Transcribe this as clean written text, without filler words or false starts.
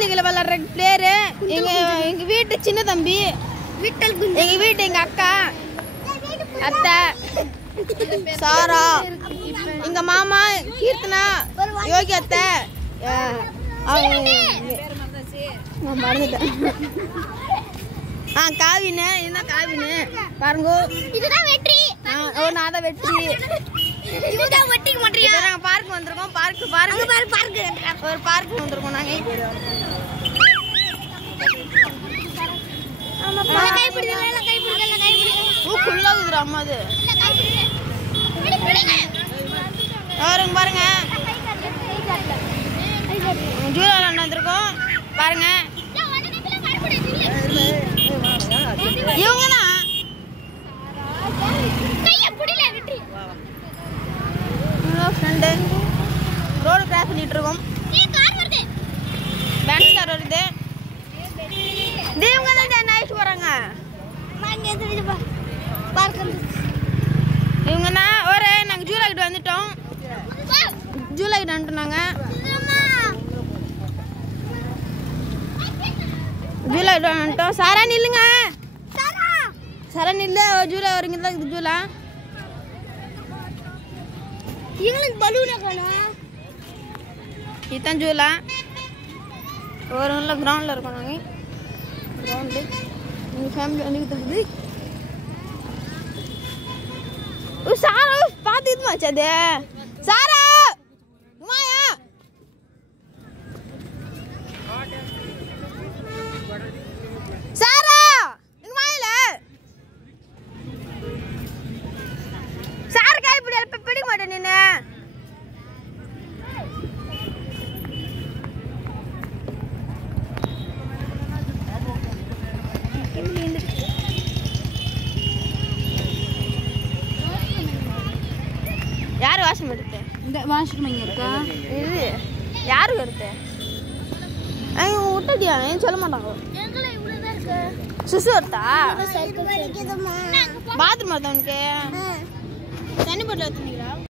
லீக்ல விளையாடுற பிளேயரு எங்க வீட்டு சின்ன தம்பி, எங்க வீட்டு எங்க அக்கா, அத்தை சாரா, எங்க மாமா கீர்த்தனா, யோகி அத்தை, மறந்துட்டேன். காவினு, இதுதான் காவினு பாருங்க. இதுதான் வெற்றி. நான் தான் வெற்றி. இதுதான் வெற்றி மாட்டீங்க. நாங்க பார்க் வந்திருக்கோம். பார்க் ஒரு பார்க் வந்திருக்கோம் நாங்க. அம்மா அது பாருங்க. ஜூலா வந்திருக்கோம் பாருங்க. இவங்க ஃப்ரெண்டு ரோடு கிராஸ் பண்ணிட்டு இருக்கோம். பேண்ட் கார் வருது. இவங்க தான் நைட் போறாங்க. இவங்கன்னா ஒரு நாங்க ஜூலை கிட்ட வந்துட்டோம். ஜூலை கிட்ட வந்துட்டோம். ஜூலை கிட்ட வந்துட்டோம். சாரா நில்லுங்க. சாரா நில்லு. ஜூலை வரீங்க தான் இது ஜூலா. எங்களுக்கு பலூனா காணோம். இதுதான் ஜூலா. ஒரு நல்ல கிரவுண்டில் இருக்கோம் நாங்கள். கிரவுண்டு எங்கள் ஃபேமிலி வந்துக்கிட்டு சாரா பார்த்துக்கிட்டுமாச்சு அது. சாரா உமாயா சாரா எங்க மாயில சார் காய் பிடி பிடிக்க மாட்டேன் நீனு. யாரு வாஷம் எடுத்து இந்த வாஷம் இங்க இருக்கா? இது யாரு எடுத்து ஐயோ விட்டடியா? ஏன் சொல்ல மாட்டாங்க. சுசு எடுத்தா பாத்ரூம் வருது உனக்கு? தண்ணி போட்டு